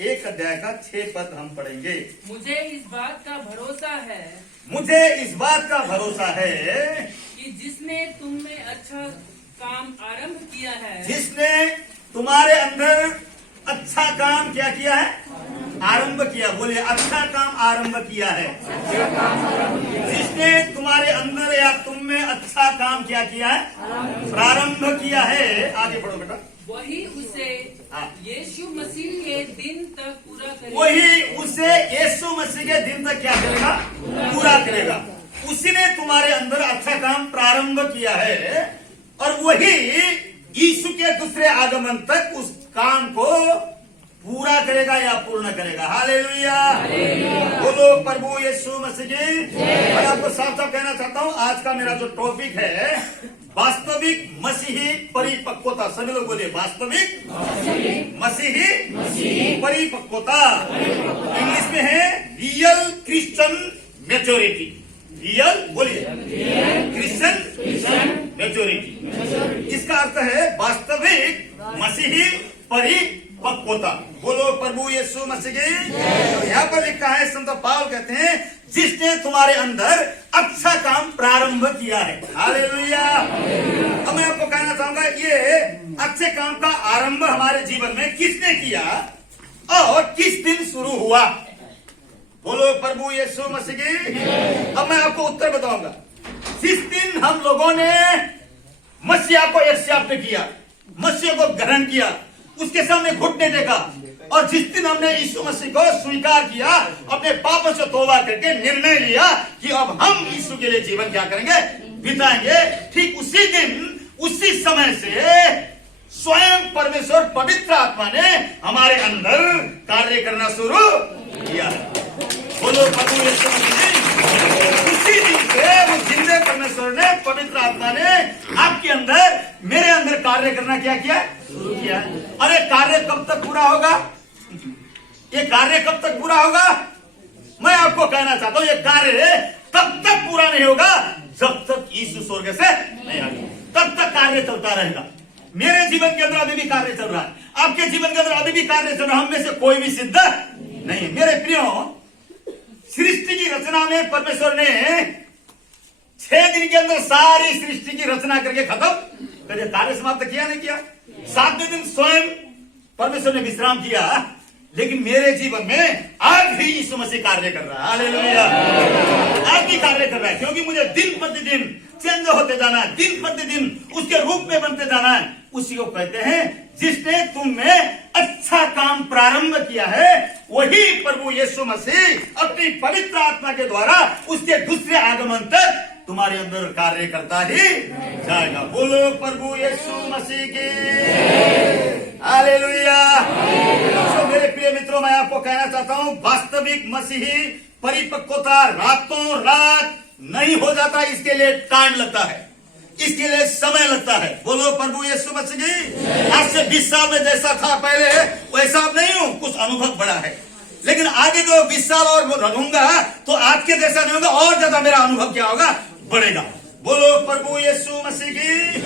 1 अध्याय का 6 पद हम पढ़ेंगे। मुझे इस बात का भरोसा है मुझे इस बात का भरोसा है कि जिसने तुम में अच्छा काम आरंभ किया है, जिसने तुम्हारे अंदर अच्छा काम क्या किया है, आरंभ किया। बोलिए, अच्छा काम आरंभ किया है। जिसने तुम्हारे अंदर या तुम में अच्छा काम क्या किया है, प्रारंभ किया है। आगे पढ़ो बेटा। वही उसे यीशु मसीह के दिन तक पूरा करेगा। वही उसे यीशु मसीह के दिन तक क्या करेगा, पूरा करेगा। उसी ने तुम्हारे अंदर अच्छा काम प्रारंभ किया है और वही यीशु के दूसरे आगमन तक उस काम को पूरा करेगा या पूर्ण करेगा। हालेलुया, बोलो प्रभु यीशु मसीह की। मैं आपको साफ साफ कहना चाहता हूं, आज का मेरा जो टॉपिक है वास्तविक मसीही परिपक्वता। सभी लोग बोलिए, वास्तविक मसीही परिपक्वता। इंग्लिश में है रियल क्रिश्चियन मैच्योरिटी। रियल, बोलिए, क्रिश्चियन मैच्योरिटी। इसका अर्थ है वास्तविक मसीही परिपक्वता। बोलो प्रभु यीशु मसीह की। यहाँ पर लिखा है, संत पौल कहते हैं जिसने तुम्हारे अंदर अच्छा काम प्रारंभ किया है। हालेलुया। अब मैं आपको कहना चाहूंगा, ये अच्छे काम का आरंभ हमारे जीवन में किसने किया और किस दिन शुरू हुआ। बोलो प्रभु यीशु मसीह की। अब मैं आपको उत्तर बताऊंगा। जिस दिन हम लोगों ने मसीहा को एक्सेप्ट किया, मसीह को ग्रहण किया, उसके सामने घुटने टेका और जिस दिन हमने यीशु मसीह को स्वीकार किया, अपने पापों से तौबा करके निर्णय लिया कि अब हम यीशु के लिए जीवन क्या करेंगे, बिताएंगे, ठीक उसी दिन उसी समय से स्वयं परमेश्वर पवित्र आत्मा ने हमारे अंदर कार्य करना शुरू किया है। बोलो प्रभु यीशु मसीह। उसी दिन से वो जिंदे परमेश्वर ने, पवित्र आत्मा ने आपके अंदर, मेरे अंदर कार्य करना क्या किया, शुरू किया। अरे कार्य कब तक पूरा होगा, ये कार्य कब तक पूरा होगा। मैं आपको कहना चाहता हूं, ये कार्य तब तक पूरा नहीं होगा जब तक यीशु स्वर्ग से नहीं आएगा। तब तक कार्य चलता रहेगा। मेरे जीवन के अंदर अभी भी कार्य चल रहा है, आपके जीवन के अंदर अभी भी कार्य चल रहा है। हम में से कोई भी सिद्ध नहीं है। मेरे प्रियो, सृष्टि की रचना में परमेश्वर ने 6 दिन के अंदर सारी सृष्टि की रचना करके खत्म कर, कार्य समाप्त किया नहीं किया। 7वें दिन स्वयं परमेश्वर ने विश्राम किया। लेकिन मेरे जीवन में आज भी यीशु मसीह कार्य कर रहा है। हालेलुया, आज भी कार्य कर रहा है, क्योंकि मुझे दिन प्रतिदिन चेंज होते जाना है, दिन प्रतिदिन उसके रूप में बनते जाना है। उसी को कहते हैं जिसने तुम में अच्छा काम प्रारंभ किया है, वही प्रभु यीशु मसीह अपनी पवित्र आत्मा के द्वारा उसके दूसरे आगमन तक तुम्हारे अंदर कार्य करता ही जाएगा। बोलो प्रभु यीशु मसीह की। हालेलुया। तो मेरे प्रिय मित्रों, मैं आपको कहना चाहता हूं, वास्तविक मसीही परिपक्वता रातों रात नहीं हो जाता। इसके लिए टाइम लगता है, इसके लिए समय लगता है। बोलो प्रभु यीशु मसीह की। आज से 20 साल में जैसा था पहले वैसा अब नहीं हूं, कुछ अनुभव बड़ा है। लेकिन आगे जो 20 साल और रहूंगा तो आज के जैसा नहीं होगा, और ज्यादा मेरा अनुभव क्या होगा, बढ़ेगा। बोलो प्रभु यीशु मसीह की।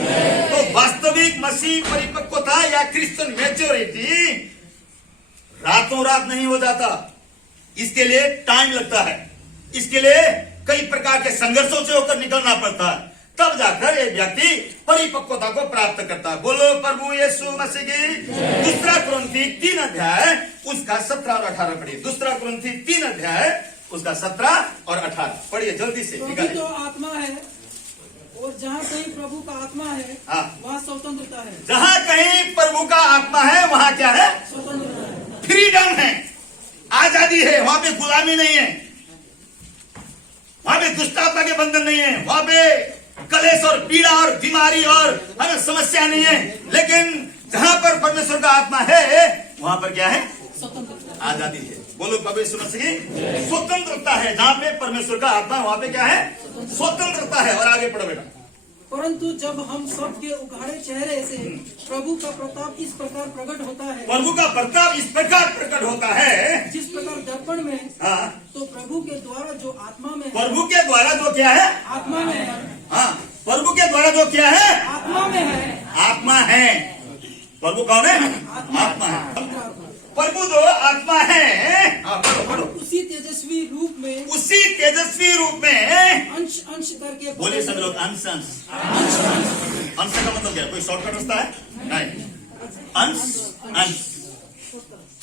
तो वास्तविक मसीह परिपक्वता या क्रिश्चियन मैच्योरिटी रातों रात नहीं हो जाता, इसके लिए टाइम लगता है। इसके लिए कई प्रकार के संघर्षों से होकर निकलना पड़ता है, तब जाकर एक व्यक्ति परिपक्वता को प्राप्त करता है। बोलो प्रभु यीशु मसीह की। 2 कुरिन्थी 3 अध्याय उसका 17 और 18 पढ़िए। 2 कुरिन्थी 3 अध्याय उसका 17 और 18 पढ़िए, जल्दी से निकालिए। तो आत्मा है और जहाँ कहीं प्रभु का आत्मा है वहाँ स्वतंत्रता है। जहाँ कहीं प्रभु का आत्मा है वहाँ क्या है, स्वतंत्रता है, फ्रीडम है, आजादी है। वहाँ पे गुलामी नहीं है, वहाँ पे दुष्ट आत्मा के बंधन नहीं है, वहाँ पे कलेश और पीड़ा और बीमारी और समस्या नहीं है। लेकिन जहाँ पर परमेश्वर का आत्मा है वहाँ पर क्या है, स्वतंत्रता, आजादी है। बोलो प्रभु यीशु मसीह। स्वतंत्रता है, जहाँ पे परमेश्वर का आत्मा वहाँ पे क्या है, स्वतंत्रता है। और आगे पढ़ो बेटा। परंतु जब हम सबके उघाड़े चेहरे से प्रभु का प्रताप इस प्रकार प्रकट होता है, प्रभु का प्रताप इस प्रकार प्रकट होता है, जिस प्रकार दर्पण में, हाँ, तो प्रभु के द्वारा जो आत्मा में है, प्रभु के द्वारा जो क्या है, आत्मा में है, हाँ, प्रभु के द्वारा जो क्या है, आत्मा में है, आत्मा है। प्रभु कौन है, आत्मा है। प्रभु जो आत्मा है, हाँ, पढ़ो पढ़ो, उसी तेजस्वी रूप में उसी तेजस्वी रूप में अंश अंश करके बोलिए सब लोग, अंश अंश। अंश का मतलब क्या है? कोई शॉर्टकट रास्ता है? नहीं, अंश अंश,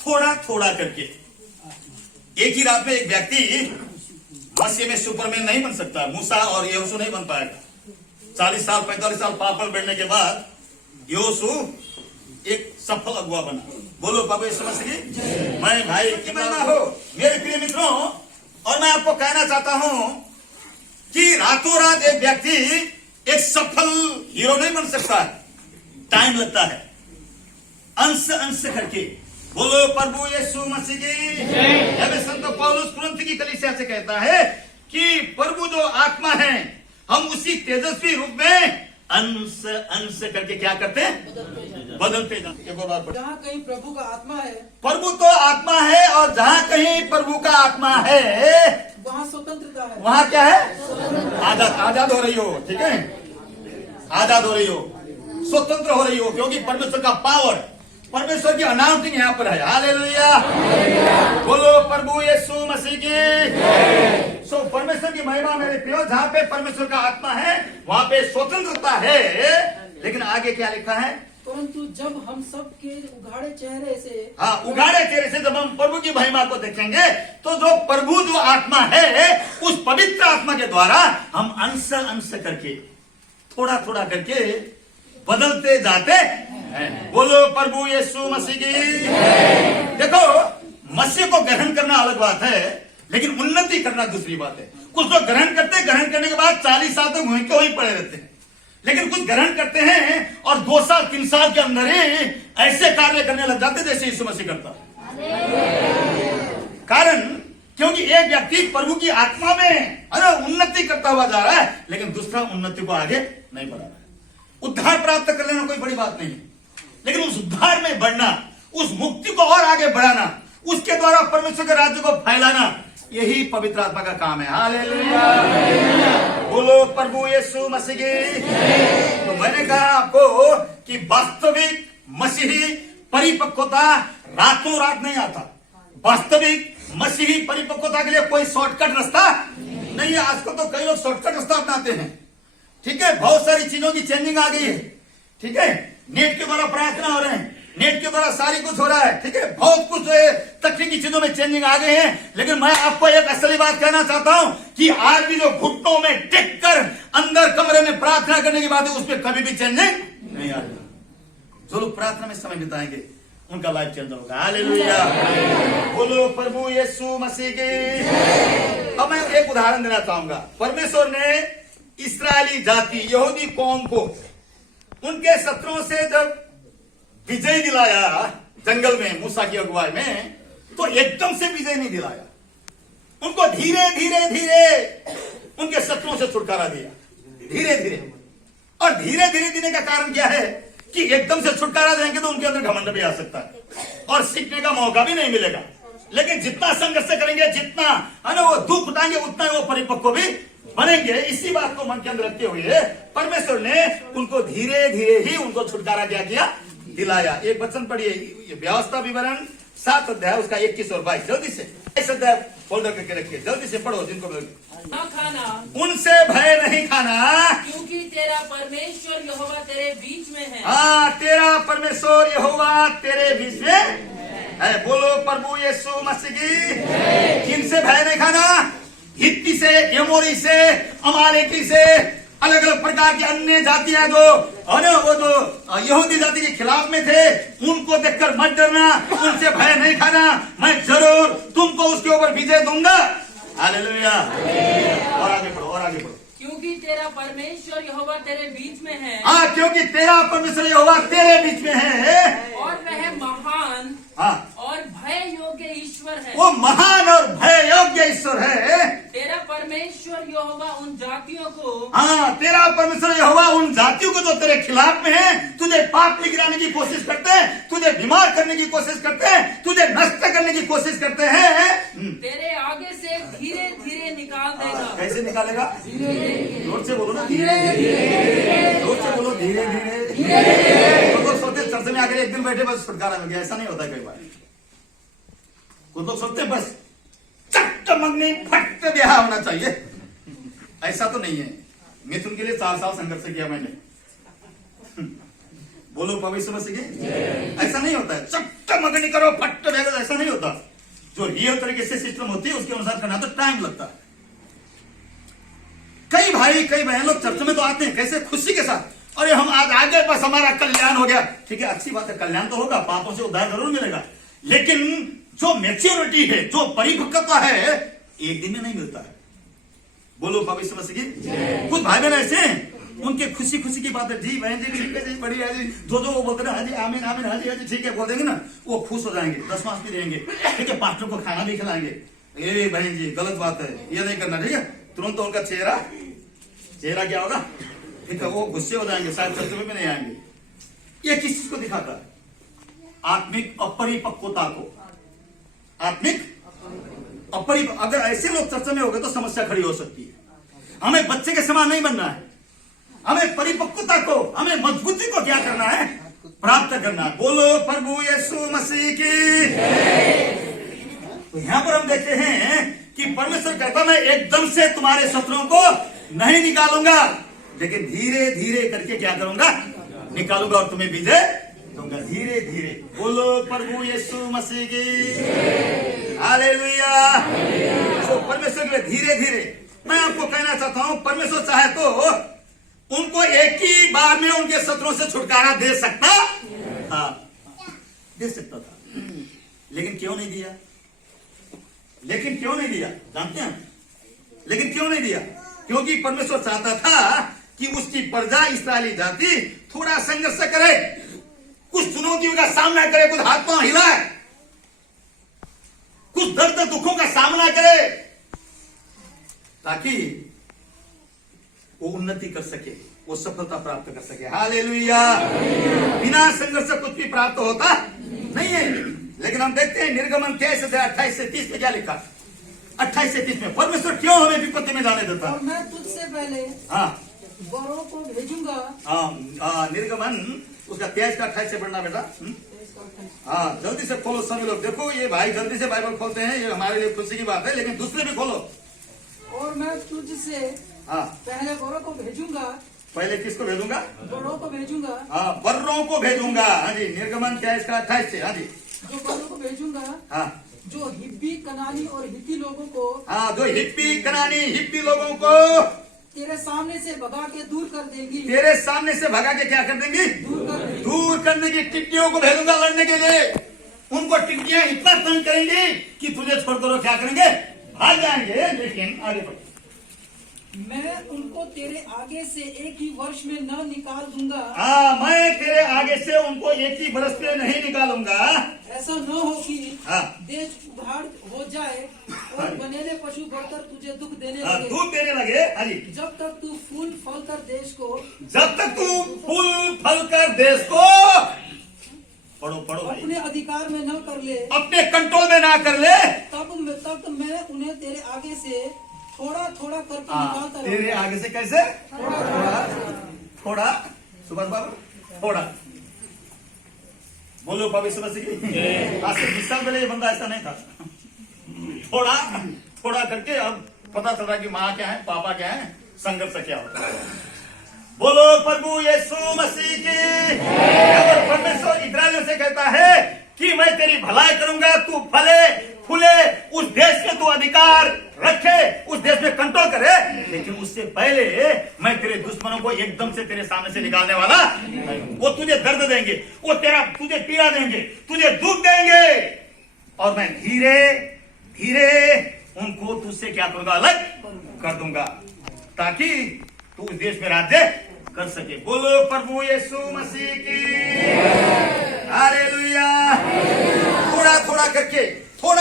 थोड़ा थोड़ा करके। एक ही रात में एक व्यक्ति मसीह में सुपरमैन नहीं बन सकता, मूसा और यहोशू नहीं बन पाएगा। 40 साल 45 साल पापल बैठने के बाद यहोशू एक सफल अगुआ बना। बोलो प्रभु यीशु मसीह की। मैं भाई की महिमा हो। मेरे प्रिय मित्रों, और मैं आपको कहना चाहता हूं कि रातों रात एक व्यक्ति एक सफल हीरो नहीं बन सकता, टाइम लगता है, अंश अंश करके। बोलो प्रभु यीशु मसीह की। जब संत पौलुस कुरिन्थ की कलीसिया से कहता है कि प्रभु जो आत्मा है, हम उसी तेजस्वी रूप में अंश अंश करके क्या करते हैं? बदलते जाते। एक और बार पढ़ो। जहाँ कहीं प्रभु का आत्मा है प्रभु तो आत्मा है, और जहां कहीं प्रभु का आत्मा है वहाँ स्वतंत्रता है। वहां क्या है? आजाद, आजाद हो रही हो, ठीक है, आजाद हो रही हो, स्वतंत्र हो रही हो, क्योंकि परमेश्वर का पावर, परमेश्वर की अनाउंसिंग यहाँ पर है। हालेलुया, बोलो प्रभु यीशु मसीह की। सो परमेश्वर की महिमा मेरे प्रियो, जहाँ पे परमेश्वर का आत्मा है वहां पे स्वतंत्रता है। लेकिन आगे क्या लिखा है? परंतु जब हम सब के उघाड़े चेहरे से, हाँ, उगाड़े चेहरे से जब हम प्रभु की महिमा को देखेंगे, तो जो प्रभु जो आत्मा है, उस पवित्र आत्मा के द्वारा हम अंश अंश करके, थोड़ा थोड़ा करके बदलते जाते हैं। बोलो प्रभु यीशु मसीह की। देखो, मसीह को ग्रहण करना अलग बात है, लेकिन उन्नति करना दूसरी बात है। कुछ लोग ग्रहण करते हैं, ग्रहण करने के बाद 40 साल तक वहीं के वहीं पड़े रहते हैं। लेकिन कुछ ग्रहण करते हैं और 2 साल 3 साल के अंदर ही ऐसे कार्य करने लग जाते जैसे यीशु मसीह करता। कारण क्योंकि एक व्यक्ति प्रभु की आत्मा में उन्नति करता हुआ जा रहा है, लेकिन दूसरा उन्नति को आगे नहीं बढ़ा रहा है। उद्धार प्राप्त कर लेना कोई बड़ी बात नहीं, लेकिन उस उद्धार में बढ़ना, उस मुक्ति को और आगे बढ़ाना, उसके द्वारा परमेश्वर के राज्य को फैलाना, यही पवित्र आत्मा का काम है। हालेलुया, बोलो प्रभु यीशु मसीह की। तो मैंने कहा आपको कि वास्तविक मसीही परिपक्वता रातों रात नहीं आता। वास्तविक मसीही परिपक्वता के लिए कोई शॉर्टकट रास्ता नहीं है। आजकल तो कई लोग शॉर्टकट रास्ता अपनाते हैं, ठीक है, बहुत सारी चीजों की चेंजिंग आ गई है, ठीक है, नेट के द्वारा प्रार्थना हो रहे हैं, नेट के द्वारा सारी कुछ हो रहा है, ठीक है, बहुत कुछ तकनीकी चीजों में चेंजिंग आ गए हैं। लेकिन मैं आपको एक असली बात कहना चाहता हूं कि आज भी जो घुटनों में टिक कर अंदर कमरे में प्रार्थना करने की बात है, उसमें कभी भी चेंजिंग नहीं आएगी। जो लोग प्रार्थना में समय बिताएंगे उनका लाइफ चेंज होगा। हालेलुया, बोलो प्रभु यीशु मसीह की। अब मैं एक उदाहरण देना चाहूंगा। परमेश्वर ने इस्राएली जाति, यहूदी कौम को उनके शत्रुओं से जब विजय दिलाया जंगल में मूसा की अगुवाई में, तो एकदम से विजय नहीं दिलाया, उनको धीरे धीरे धीरे उनके शत्रुओं से छुटकारा दिया, धीरे धीरे। और धीरे धीरे देने का कारण क्या है कि एकदम से छुटकारा देंगे तो उनके अंदर घमंड भी आ सकता है और सीखने का मौका भी नहीं मिलेगा। लेकिन जितना संघर्ष करेंगे, जितना है ना वो दुख उठाएंगे, उतना ही वो परिपक्व भी बनेंगे। इसी बात को मन के अंदर रखते हुए परमेश्वर ने उनको धीरे धीरे ही उनको छुटकारा क्या किया? दिलाया। एक वचन पढ़िए, व्यवस्था विवरण 7 अध्याय उसका 21 और 22, जल्दी से 22 अध्याय फोल्डर करके रखिए, जल्दी से पढ़ो जिनको न खाना, उनसे भय नहीं खाना, क्योंकि तेरा परमेश्वर यहोवा तेरे बीच में है। हाँ, तेरा परमेश्वर यहोवा तेरे बीच में है। बोलो प्रभु यीशु मसीह की। किनसे भय नहीं खाना? हित्ती से, यमोरी से, अमालेकी से, अलग अलग प्रकार की अन्य जातियां जो वो जो यहूदी जाति के खिलाफ में थे, उनको देखकर मत डरना, उनसे भय नहीं खाना, मैं जरूर तुमको उसके ऊपर विजय दूंगा। हालेलुया। और आगे बढ़ो, और आगे बढ़ो। क्योंकि तेरा परमेश्वर यहोवा तेरे बीच में है। हाँ, क्योंकि तेरा परमेश्वर यहोवा तेरे बीच में है, और वह महान हाँ, और भय योग्य ईश्वर है। वो महान और भय योग्य ईश्वर है। तेरा परमेश्वर यहोवा उन जातियों को, हाँ, तेरा परमेश्वर यहोवा उन जातियों को जो तेरे खिलाफ में है, तुझे पाप में गिराने की कोशिश करते हैं, तुझे बीमार करने की कोशिश करते हैं, तुझे नष्ट करने की कोशिश करते हैं, तेरे आगे से धीरे धीरे निकाल देगा। कैसे निकालेगा? जोर से बोलो ना, धीरे धीरे, जोर से बोलो, धीरे धीरे। लोग सोचते चर्च में आकर एक दिन बैठे बस छुटकारा मिल गया, ऐसा नहीं होता कई बार। कुछ लोग सोचते हैं बस चट मंगनी फट ब्याह होना चाहिए। ऐसा तो नहीं है। मिथुन के लिए 4 साल संघर्ष किया मैंने। बोलो पवित्र मसीह की। ऐसा नहीं होता है चट मंगनी करो फट ब्याह करो, ऐसा नहीं होता। जो रियल तरीके से सिस्टम होती है उसके अनुसार करना तो टाइम लगता है। कई भाई कई बहन लोग चर्च में तो आते हैं कैसे खुशी के साथ, अरे हम आज आ गए बस हमारा कल्याण हो गया। ठीक है, अच्छी बात है, कल्याण तो होगा, पापों से उद्धार जरूर मिलेगा, लेकिन जो मैच्योरिटी है, जो परिपक्वता है, एक दिन में नहीं मिलता है। बोलो पवित्र मसीह की। कुछ भाई बहन ऐसे हैं, उनके खुशी खुशी की बात है, जी बहन जी ठीक है जी बढ़िया जी, जो वो बोलते ना हाजी आमीन आमीन हाजी हाजी ठीक है बोल देंगे ना, वो खुश हो जाएंगे, 10 मास भी देंगे, ठीक है, पास्टर को खाना भी खिलाएंगे। ए बहन जी गलत बात है, ये नहीं करना, ठीक है। तुरंत तो उनका चेहरा क्या होगा, ठीक है, वो गुस्से हो जाएंगे, शायद चर्च में भी नहीं आएंगे। ये किस चीज को दिखाता है? आत्मिक अपरिपक्वता को। आत्मिक अगर ऐसे लोग चर्चा में हो गए तो समस्या खड़ी हो सकती है। हमें बच्चे के समान नहीं बनना है, हमें परिपक्वता को, हमें मजबूती को क्या करना है, प्राप्त करना है। बोलो प्रभु यीशु मसीह की। तो यहां पर हम देखते हैं कि परमेश्वर कहता मैं एकदम से तुम्हारे शत्रुओं को नहीं निकालूंगा, लेकिन धीरे धीरे करके क्या करूंगा, निकालूंगा और तुम्हें विजय दूंगा, धीरे धीरे। बोलो प्रभु यीशु मसीह की। हालेलुया। तो परमेश्वर के धीरे धीरे, मैं आपको कहना चाहता हूं, परमेश्वर चाहे तो उनको एक ही बार में उनके शत्रुओं से छुटकारा दे सकता था, दे सकता था, लेकिन क्यों नहीं दिया? लेकिन क्यों नहीं दिया जानते हैं? लेकिन क्यों नहीं दिया? क्योंकि परमेश्वर चाहता था कि उसकी प्रजा इस्राएली जाति थोड़ा संघर्ष करे, कुछ चुनौतियों का सामना करे, कुछ हाथ पांव हिलाए, कुछ दर्द दुखों का सामना करे, ताकि वो उन्नति कर सके, वो सफलता प्राप्त कर सके। हालेलुया। बिना संघर्ष कुछ भी प्राप्त होता नहीं है। लेकिन हम देखते हैं निर्गमन 23:28 से 30 में क्या लिखा, 28 से 30 में परमेश्वर क्यों हमें विपत्ति में जाने देता? और मैं तुझसे पहले बड़ों को भेजूंगा। निर्गमन उसका 23:28 से पढ़ना बेटा। हाँ जल्दी से खोलो सभी लोग, देखो ये भाई जल्दी से बाइबल खोलते हैं, ये हमारे लिए खुशी की बात है, लेकिन दूसरे भी खोलो। और मैं तुझसे पहले बड़ों को भेजूंगा। पहले किसको भेजूंगा? बड़ों को भेजूंगा। हाँ बर्रों को भेजूंगा। हाँ जी, निर्गमन 23:28 से। हाँ जी, जो बड़ों को भेजूंगा, हाँ जो हिब्बी कनानी और हित्ती लोगों को, हाँ जो हिब्बी कनानी हिब्बी लोगों को तेरे सामने से भगा के दूर कर देगी। तेरे सामने से भगा के क्या कर देंगी? दूर कर देगी। टिड्डियों को भेजूंगा लड़ने के लिए, उनको टिड्डियां इतना तंग करेंगी कि तुझे छोड़कर क्या करेंगे, भाग जाएंगे। लेकिन आगे बढ़ो, मैं उनको तेरे आगे से एक ही वर्ष में न निकाल दूंगा। मैं तेरे आगे से उनको एक ही बरस में नहीं निकालूंगा। ऐसा न हो कि देश उघाड़ हो जाए और बनेले पशु बढ़कर तुझे दुख देने लगे। दुख देने लगे। अरे जब तक तू फूल फल कर देश को, जब तक तू फूल फल कर देश को पढ़ो भाई, अपने अधिकार में न कर ले, अपने कंट्रोल में ना कर ले, तब मैं उन्हें तेरे आगे से थोड़ा थोड़ा करके निकालता रहूंगा। तेरे आगे से कैसे? थोड़ा सुभाष बाबू, थोड़ा। बोलो पवित्र मसीह की। आज से 20 साल पहले ये बंदा ऐसा नहीं था। थोड़ा करके अब पता चल रहा है कि माँ क्या है, पापा क्या है, संघर्ष क्या होता है। बोलो प्रभु यीशु मसीह की। परमेश्वर इस्राएलियों से कहता है कि मैं तेरी भलाई करूंगा, तू फले फूले, उस देश में तू अधिकार रखे, उस देश में कंट्रोल करे, लेकिन उससे पहले मैं तेरे दुश्मनों को एकदम से तेरे सामने से निकालने वाला। वो तुझे दर्द देंगे, वो तुझे पीड़ा देंगे, तुझे दुख देंगे, और मैं धीरे धीरे उनको तुझसे क्या करूंगा, अलग कर दूंगा, ताकि तू उस देश में राज्य कर सके। बोलो प्रभु यीशु मसीह की। हालेलुया। थोड़ा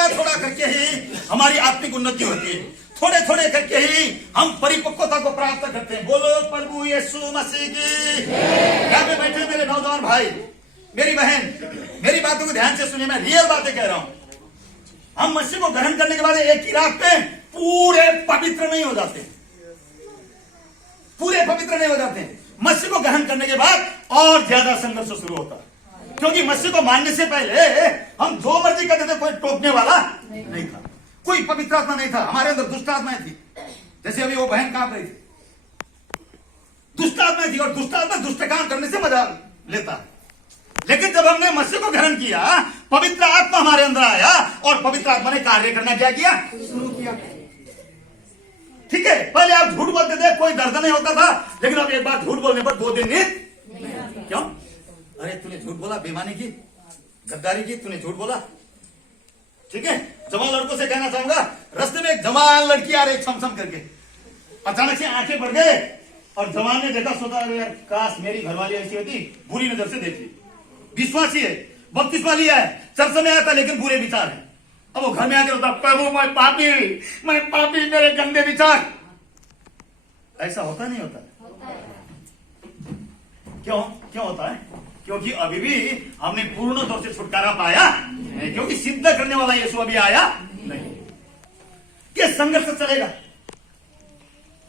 थोड़ा करके ही हमारी आत्मिक उन्नति होती है, थोड़े थोड़े करके ही हम परिपक्वता को प्राप्त करते हैं। बोलो प्रभु यीशु मसीह की। यहाँ पे बैठे मेरे नौजवान भाई, मेरी बहन, मेरी बातों को ध्यान से सुनिए, मैं रियल बातें कह रहा हूं। हम मसीह को ग्रहण करने के बाद एक ही रात पे पूरे पवित्र नहीं हो जाते, पूरे पवित्र नहीं हो जाते। मसीह को ग्रहण करने के बाद और ज्यादा संघर्ष शुरू होता है, क्योंकि मसीह को मानने से पहले हम जो मर्जी करते थे, कोई टोकने वाला नहीं था। कोई पवित्र आत्मा नहीं था, हमारे अंदर दुष्ट आत्माएं थी। जैसे अभी वो बहन कांप रही थी, दुष्ट आत्मा थी, और दुष्ट आत्मा दुष्ट काम करने से मजा लेता है। लेकिन जब हमने मसीह को ग्रहण किया, पवित्र आत्मा हमारे अंदर आया, और पवित्र आत्मा ने कार्य करना क्या किया, शुरू किया। ठीक है, पहले आप झूठ बोलते थे, कोई दर्द नहीं होता था, लेकिन अब एक बार झूठ बोलने पर 2 दिन नहीं। क्यों? अरे तूने झूठ बोला, बेईमानी की, गद्दारी की, तूने झूठ बोला। ठीक है, जवान लड़कों से कहना चाहूंगा, रास्ते में एक जवान लड़की आ रही छम करके, अचानक से आंखें बढ़ गए, और जवान ने देखा, सोचा अरे यार काश मेरी घरवाली ऐसी होती, बुरी नजर से देखी। विश्वासी है, बपतिस्मा लिया है, चर्च में आया था, लेकिन बुरे विचार है। अब वो घर में आके होता, प्रभु मैं पापी, मेरे गंदे विचार। ऐसा होता नहीं होता? क्यों होता है? क्योंकि अभी भी हमने पूर्ण तौर से छुटकारा पाया नहीं, क्योंकि सिद्ध करने वाला यीशु अभी आया नहीं। ये संघर्ष चलेगा,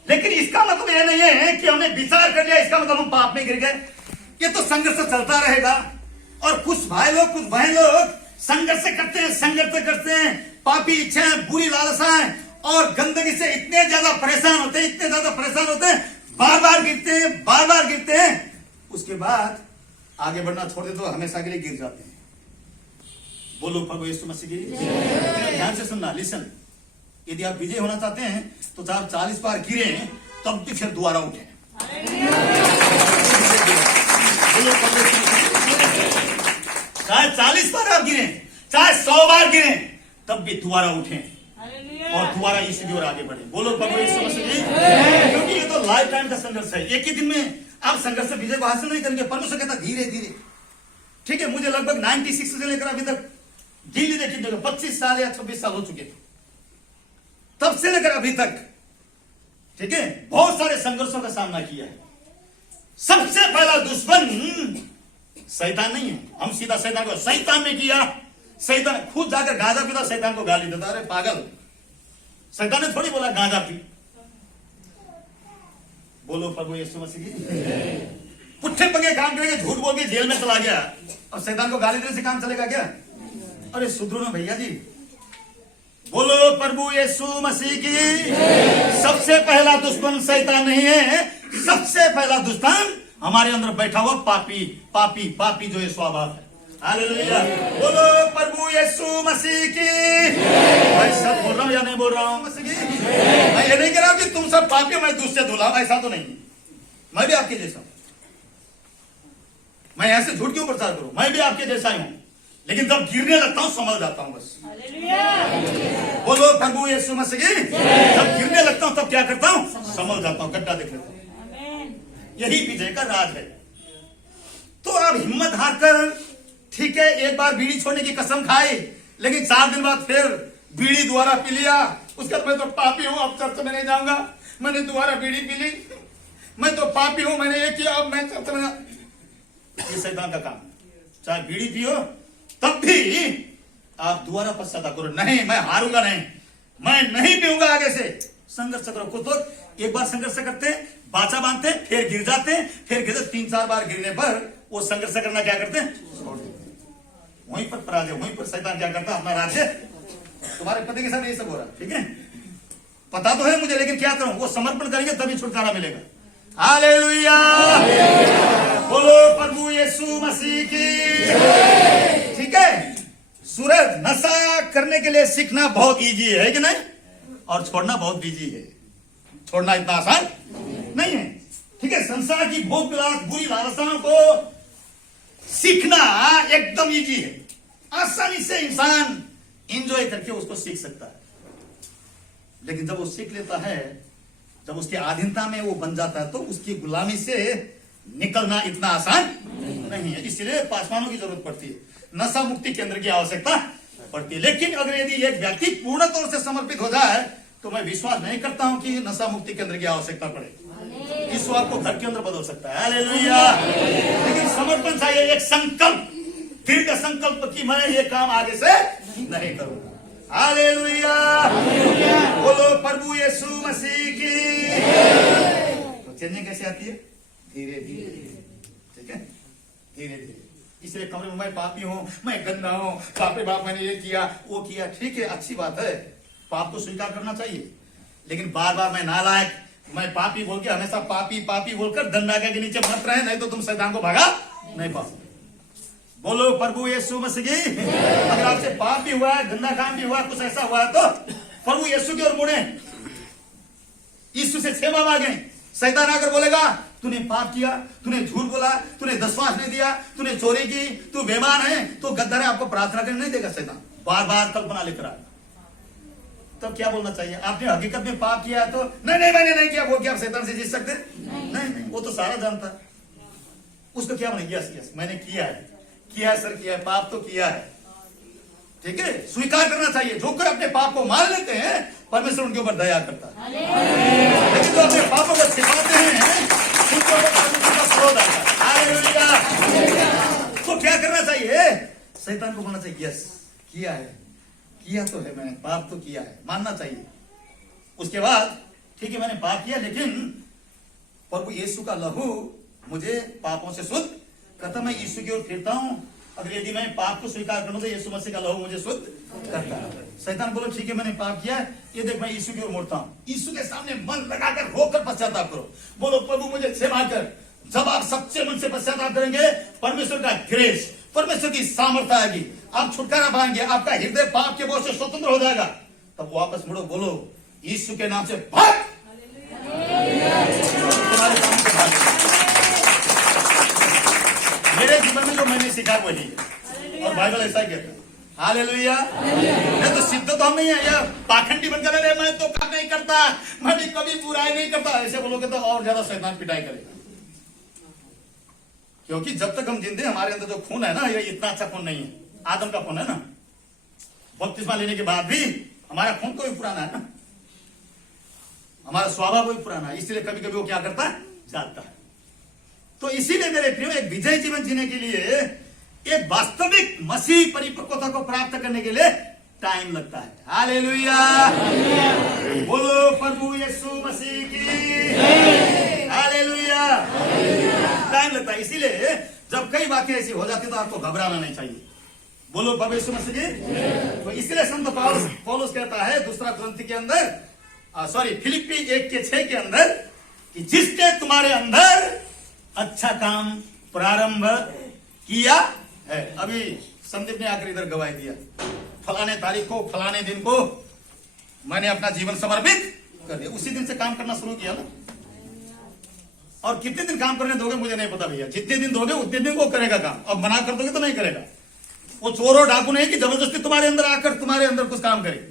लेकिन इसका मतलब यह नहीं है कि हमने विचार कर लिया इसका मतलब हम पाप में गिर गए। ये तो संघर्ष चलता रहेगा, और कुछ भाई लोग, कुछ बहन लोग संघर्ष करते हैं, पापी इच्छाएं, बुरी लालसाएं और गंदगी से इतने ज्यादा परेशान होते हैं, बार बार गिरते हैं, उसके बाद आगे बढ़ना छोड़ दे तो हमेशा के लिए गिर जाते हैं। बोलो प्रभु यीशु मसीह की जय। ध्यान से सुनना, लिसन। यदि आप विजय होना चाहते हैं तो चाहे 40 बार गिरे तब भी फिर दोबारा उठे। चाहे 40 बार आप गिरे, चाहे 100 बार गिरे, तब भी दोबारा उठे और दोबारा इसी की ओर आगे बढ़े। बोलो प्रभु यीशु मसीह की, क्योंकि ये तो लाइफ टाइम का संघर्ष है। एक ही दिन में आप संघर्ष से विजय को हासिल नहीं करेंगे। परमेश्वर कहता धीरे धीरे। ठीक है, मुझे लगभग 96 से लेकर अभी तक गिनती देखी 25 साल या 26 साल हो चुके थे, तब से लेकर अभी तक। ठीक है, बहुत सारे संघर्षों का सामना किया है। सबसे पहला दुश्मन शैतान नहीं है। हम सीधा शैतान को, शैतान ने किया, शैतान खुद जाकर गांजा पीता, शैतान को गाली देता, अरे पागल, शैतान ने थोड़ी बोला गांजा पी। बोलो प्रभु यीशु मसीह की। पुट्ठे पगे काम करेंगे, झूठ बोल के जेल में चला गया, और शैतान को गाली देने से काम चलेगा क्या? अरे सुधरो ना भैया जी। बोलो प्रभु यीशु मसीह की। सबसे पहला दुश्मन शैतान नहीं है, सबसे पहला दुश्मन हमारे अंदर बैठा हुआ पापी जो ये स्वभाव है। हालेलुया। बोलो प्रभु यीशु मसीह की। मैं सब बोल रहा हूं या नहीं बोल रहा हूं? मसीह की। मैं ये नहीं कह रहा हूं कि तुम सब पापी हो, मैं दूध से धुला, ऐसा तो नहीं। मैं भी आपके जैसा हूं। मैं ऐसे झूठ क्यों प्रचार करूं? मैं भी आपके जैसा ही हूं, लेकिन जब गिरने लगता हूं संभल जाता हूं बस। बोलो प्रभु यीशु मसीह की। जब गिरने लगता हूं तब क्या करता हूं? संभल जाता हूं, गड्ढा देख लेता हूं। यही विजय का राज है। तो आप हिम्मत हार कर, ठीक है, एक बार बीड़ी छोड़ने की कसम खाई, लेकिन 4 दिन बाद फिर बीड़ी दोबारा पी लिया। उसके बाद मैं तो पापी हूं, अब चर्च में नहीं जाऊंगा, मैंने दोबारा बीड़ी पी ली, मैं तो पापी हूं, मैंने ये किया, अब मैं चर्च में। ये शैतान का काम। चाहे बीड़ी पियो तब भी आप दोबारा पश्चाताप करो, नहीं मैं हारूंगा नहीं, मैं नहीं पीऊंगा आगे से। संघर्ष करो। कुछ लोग एक बार संघर्ष करते, बाचा बांधते, फिर गिर जाते, फिर गिरते, 3-4 बार गिरने पर वो संघर्ष करना क्या करते हैं? छोड़ देते। वहीं पर पराजय, वहीं पर शैतान क्या करता है? अपना राज्य। तुम्हारे पति के साथ ये सब हो रहा है, ठीक है, पता तो है मुझे, लेकिन क्या करूं? वो समर्पण करेंगे तभी छुटकारा मिलेगा। हालेलुया। बोलो प्रभु यीशु मसीह की। ठीक है, सूरज, नशा करने के लिए सीखना बहुत इजी है कि नहीं, और छोड़ना बहुत इजी है। छोड़ना इतना आसान नहीं है। ठीक है, संसार की भोग विलास, बुरी लालसाओं को सीखना एकदम इजी है। आसानी से इंसान एंजॉय करके उसको सीख सकता है, लेकिन जब वो सीख लेता है, जब उसकी अधीनता में वो बन जाता है, तो उसकी गुलामी से निकलना इतना आसान नहीं है। इसलिए पासवानों की जरूरत पड़ती है, नशा मुक्ति केंद्र की आवश्यकता पड़ती है। लेकिन अगर यदि एक व्यक्ति पूर्ण तौर से समर्पित हो जाए, तो मैं विश्वास नहीं करता हूं कि नशा मुक्ति केंद्र की आवश्यकता पड़े। यीशु आपको घर के अंदर बदल सकता है। हालेलुया। लेकिन समर्पण चाहिए, एक संकल्प, दृढ़ संकल्प कि मैं ये काम आगे से नहीं करूंगा। हालेलुया। बोलो प्रभु यीशु मसीह की। तो चेंजिंग कैसे आती है? धीरे धीरे। ठीक है, धीरे धीरे। इसलिए कमरे में मैं पापी हूँ, मैं गंदा हूँ, बाप रे बाप मैंने ये किया वो किया। ठीक है, अच्छी बात है, पाप को स्वीकार करना चाहिए, लेकिन बार बार मैं नालायक, मैं पापी बोल के हमेशा पापी पापी बोलकर दंडाज्ञा के नीचे मत रहे, नहीं तो तुम शैतान को भगा नहीं पाओ। बोलो प्रभु यीशु मसीह की। अगर आपसे पाप भी हुआ है, गंदा काम भी हुआ, कुछ ऐसा हुआ है, तो प्रभु यीशु की ओर मुड़े, यीशु से क्षमा मांगे। शैतान आकर बोलेगा तूने पाप किया, तूने झूठ बोला, तूने दशवांश नहीं दिया, तूने चोरी की, तू बेईमान है, तो गद्दार है, आपको प्रार्थना करने नहीं देगा शैतान, बार बार कल्पना लेकर आए। तब क्या बोलना चाहिए? आपने हकीकत में पाप किया तो नहीं नहीं मैंने नहीं किया, वो क्या आप शैतान से जीत सकते? नहीं, वो तो सारा जानता है। उसको क्या बोले? यस यस मैंने किया है सर, किया है, पाप तो किया है। ठीक है, स्वीकार करना चाहिए। जो कोई अपने पाप को मान लेते हैं, परमेश्वर उनके ऊपर दया करता है, लेकिन जो अपने पापों को छिपाते हैं उनके ऊपर परमेश्वर का क्रोध आता है। हालेलुया। तो क्या करना चाहिए? शैतान को बोलना चाहिए यस किया तो है, मैंने पाप तो किया है, मानना चाहिए। उसके बाद ठीक है मैंने पाप किया, लेकिन प्रभु यीशु का लहू मुझे पापों से शुद्ध करता, मैं यीशु की ओर फिरता हूं। अगर यदि मैं पाप को स्वीकार करूं तो यीशु मसीह का लहू मुझे शुद्ध करता है। शैतान बोलो ठीक है मैंने पाप किया, ये देख मैं यीशु की ओर मुड़ता हूं। यीशु के सामने मन लगाकर रोकर पश्चाताप करो, बोलो प्रभु मुझे क्षमा कर। जब आप सच्चे मन से पश्चाताप करेंगे, परमेश्वर का ग्रेस, परमेश्वर की सामर्थ्य आएगी, आप छुटकारा पाएंगे, आपका हृदय पाप के बोझ से स्वतंत्र हो जाएगा। तब वापस मुड़ो, बोलो यीशु के नाम से भाग। तुम्हारे काम से भाग। मेरे जीवन में जो मैंने सीखा वही है, और बाइबल ऐसा ही कहता है। हालेलुया। नहीं तो सिद्ध तो हम नहीं है, या पाखंडी बनकर रहे, मैं तो काम नहीं करता, मैं भी कभी बुराई नहीं करता, ऐसे बोलोगे तो और ज्यादा शैतान पिटाई करेगा। क्योंकि जब तक हम जिंदे, हमारे अंदर जो खून है ना, ये इतना अच्छा खून नहीं है। आदम का खून है ना, बपतिस्मा लेने के बाद भी हमारा खून तो भी पुराना है ना, हमारा स्वभाव भी पुराना है, इसलिए कभी कभी वो क्या करता है, जाता है। तो इसीलिए मेरे प्रियो, एक विजय जीवन जीने के लिए, एक वास्तविक मसीह परिपक्वता को प्राप्त करने के लिए टाइम लगता है। हालेलुया। बोलो प्रभु यीशु मसीह की। हालेलुया। टाइम लगता है, इसीलिए जब कई बातें ऐसी हो जाती तो आपको घबराना नहीं चाहिए। बोलो प्रभु यीशु मसीह की। तो इसलिए संत पौलुस कहता है दूसरा कुरिन्थी के अंदर, फिलिप्पी 1:6 के अंदर, कि जिसने तुम्हारे अंदर अच्छा काम प्रारंभ किया है। अभी संदीप ने आकर इधर गवाही दिया, फलाने तारीख को, फलाने दिन को मैंने अपना जीवन समर्पित कर दिया। उसी दिन से काम करना शुरू किया ना। और कितने दिन काम करने दोगे मुझे नहीं पता भैया, जितने दिन दोगे उतने दिन वो करेगा काम, अब मना कर दोगे तो नहीं करेगा। वो चोर और डाकू नहीं कि जबरदस्ती तुम्हारे अंदर आकर तुम्हारे अंदर कुछ काम करे।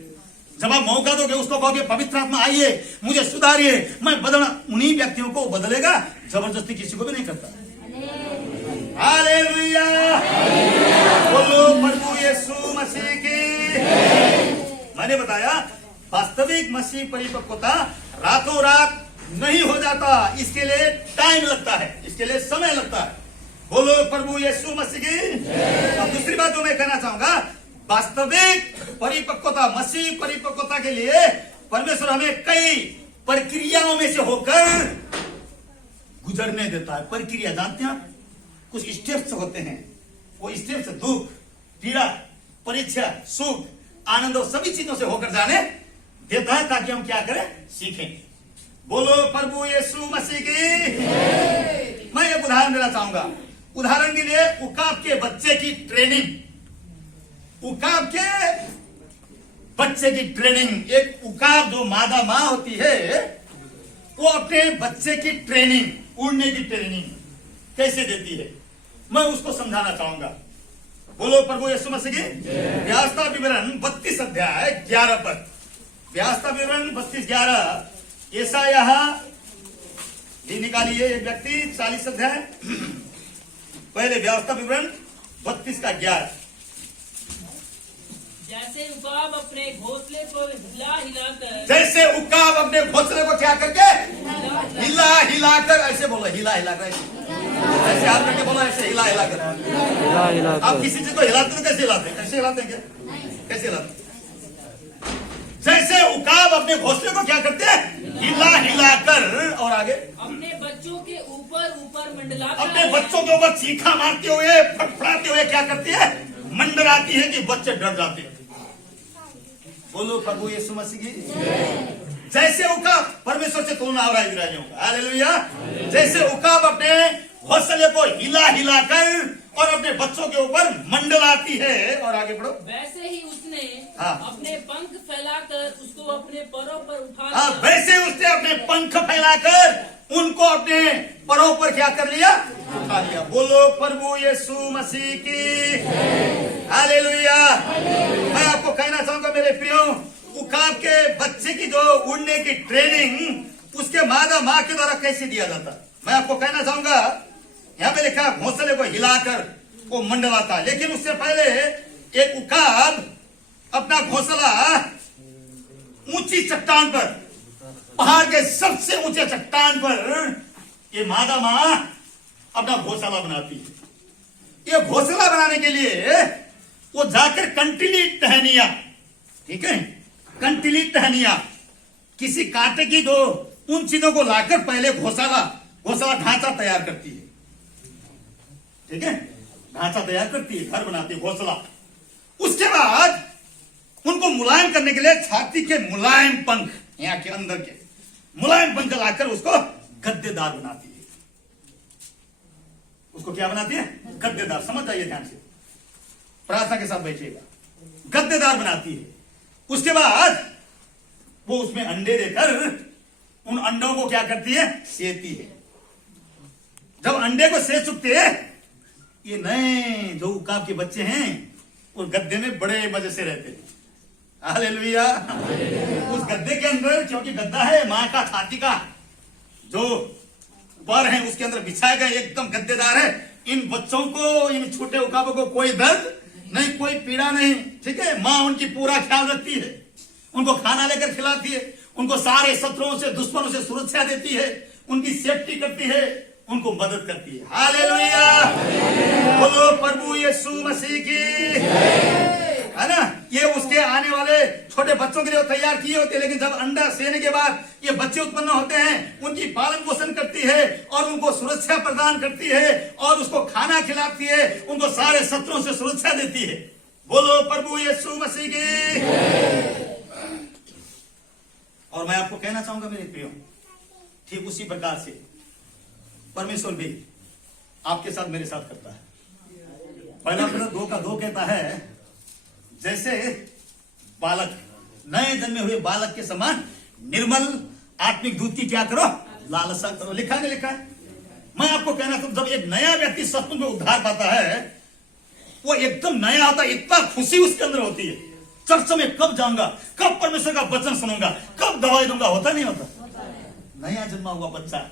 जब आप मौका दोगे, उसको कहोगे पवित्र आत्मा आइए, मुझे सुधारिए, मैं बदलना, उन्हीं व्यक्तियों को बदलेगा, जबरदस्ती किसी को भी नहीं करता। हालेलुया। बोलो प्रभु यीशु मसीह की। मैंने बताया वास्तविक मसीह परिपक्वता रातों रात नहीं हो जाता, इसके लिए टाइम लगता है, इसके लिए समय लगता है। बोलो प्रभु यीशु मसीह की। अब दूसरी बात जो मैं कहना चाहूंगा, वास्तविक परिपक्वता, मसीह परिपक्वता के लिए परमेश्वर हमें कई प्रक्रियाओं में से होकर गुजरने देता है। प्रक्रिया जानते हैं आप, कुछ स्टेप्स होते हैं, वो स्टेप्स दुख, पीड़ा, परीक्षा, सुख, आनंद और सभी चीजों से होकर जाने देता है, ताकि हम क्या करें, सीखें। बोलो प्रभु यीशु मसीह की। मैं एक उदाहरण देना चाहूंगा। उदाहरण के लिए उकाब के बच्चे की ट्रेनिंग, उकाब के बच्चे की ट्रेनिंग, एक उकाब जो मादा मां होती है, वो अपने बच्चे की ट्रेनिंग, उड़ने की ट्रेनिंग कैसे देती है, मैं उसको समझाना चाहूंगा। बोलो प्रभु यीशु मसीह की। व्यवस्था विवरण 32 अध्याय 11 पद। व्यवस्था विवरण 32:11। यशायाह ये निकालिए एक व्यक्ति, 40 अध्याय, पहले व्यवस्था विवरण 32:11। जैसे उकाब अपने घोंसले को हिला हिलाकर, जैसे उकाब अपने घोंसले को क्या करके हिला हिलाकर, ऐसे बोलो हिला हिलाकर, ऐसे हाथ करके बोलो, ऐसे हिला हिलाकर। आप किसी चीज को हिलाते तो कैसे हिलाते, कैसे हिलाते हैं, कैसे हिलाते? जैसे उकाब अपने घोंसले को क्या करते हैं, हिला हिलाकर, और आगे अपने बच्चों के ऊपर ऊपर मंडलाता अपने है। बच्चों के ऊपर चीखा मारते हुए, फड़फड़ाते हुए क्या करती है? मंडराती है कि बच्चे डर जाते हैं। बोलो प्रभु यीशु मसीह की। जैसे उकाब, परमेश्वर से तुलना हो रहा है इस्राएलियों का, हालेलुया। जैसे उकाब अपने घोंसले को हिला हिला कर और अपने बच्चों के ऊपर मंडलाती है, और आगे बढ़ो, वैसे ही उसने हाँ। अपने पंख फैलाकर उसको अपने पैरों पर उठा हाँ, लिया। वैसे उसने अपने पंख फैलाकर उनको अपने परों पर क्या कर लिया? उठा लिया। बोलो प्रभु यीशु मसीह की, हालेलुया। मैं आपको कहना चाहूंगा मेरे प्रियो, उकाब के बच्चे की जो उड़ने की ट्रेनिंग उसके मादा माँ के द्वारा कैसे दिया जाता, मैं आपको कहना चाहूंगा। यहाँ पे लिखा घोंसले को हिलाकर वो मंडलाता, लेकिन उससे पहले एक उकाब अपना घोंसला ऊंची चट्टान पर, पहाड़ के सबसे ऊंचे चट्टान पर ये मादा माँ अपना घोंसला बनाती है। ये घोंसला बनाने के लिए वो जाकर कंटीली टहनिया, ठीक है, कंटीली टहनिया किसी कांटे की दो उन चीजों को लाकर पहले घोंसला ढांचा तैयार करती है, ठीक है, ढांचा तैयार करती है, घर बनाती है, घोंसला। उसके बाद उनको मुलायम करने के लिए छाती के मुलायम पंख, यहाँ के अंदर के मुलायम पंख लाकर उसको गद्देदार बनाती है। उसको क्या बनाती है? गद्देदार। समझ जाइए ध्यान से, प्रार्थना के साथ बैठिएगा। गद्देदार बनाती है। उसके बाद वो उसमें अंडे देकर उन अंडों को क्या करती है? सेती है। जब अंडे को से चुकते हैं, ये नए जो उकाब के बच्चे हैं उस गद्दे में बड़े मजे से रहते हैं, हालेलुया। उस गद्दे के अंदर, क्योंकि गद्दा है मां का छाती का जो पर है, उसके अंदर बिछाया गया, एकदम गद्देदार है। इन बच्चों को, इन छोटे उकाबों को कोई दर्द नहीं, कोई पीड़ा नहीं, ठीक है। माँ उनकी पूरा ख्याल रखती है, उनको खाना लेकर खिलाती है, उनको सारे शत्रुओं से, दुश्मनों से सुरक्षा देती है, उनकी सेफ्टी करती है, उनको मदद करती है, हालेलुया। बोलो प्रभु यीशु मसीह की, है ना। ये उसके आने वाले छोटे बच्चों के लिए तैयार किए होते हैं, लेकिन जब अंडा सेने के बाद ये बच्चे उत्पन्न होते हैं, उनकी पालन पोषण करती है और उनको सुरक्षा प्रदान करती है और उसको खाना खिलाती है, उनको सारे शत्रुओं से सुरक्षा देती है। बोलो प्रभु यीशु मसीह की। और मैं आपको कहना चाहूंगा मेरे प्रियो, ठीक उसी प्रकार से परमेश्वर भी आपके साथ, मेरे साथ करता है। पहला पत्र 2:2 कहता है, जैसे बालक, नए जन्मे हुए बालक के समान निर्मल आत्मिक दूध की क्या करो? लालसा करो। लिखा नहीं लिखा है? मैं आपको कहना था, जब एक नया व्यक्ति सचमुच में उद्धार पाता है, वो एकदम नया आता है, इतना खुशी उसके अंदर होती है। चर्च में कब जाऊंगा, कब परमेश्वर का वचन सुनूंगा, कब दवाई दूंगा, होता नहीं होता? नया जन्मा हुआ बच्चा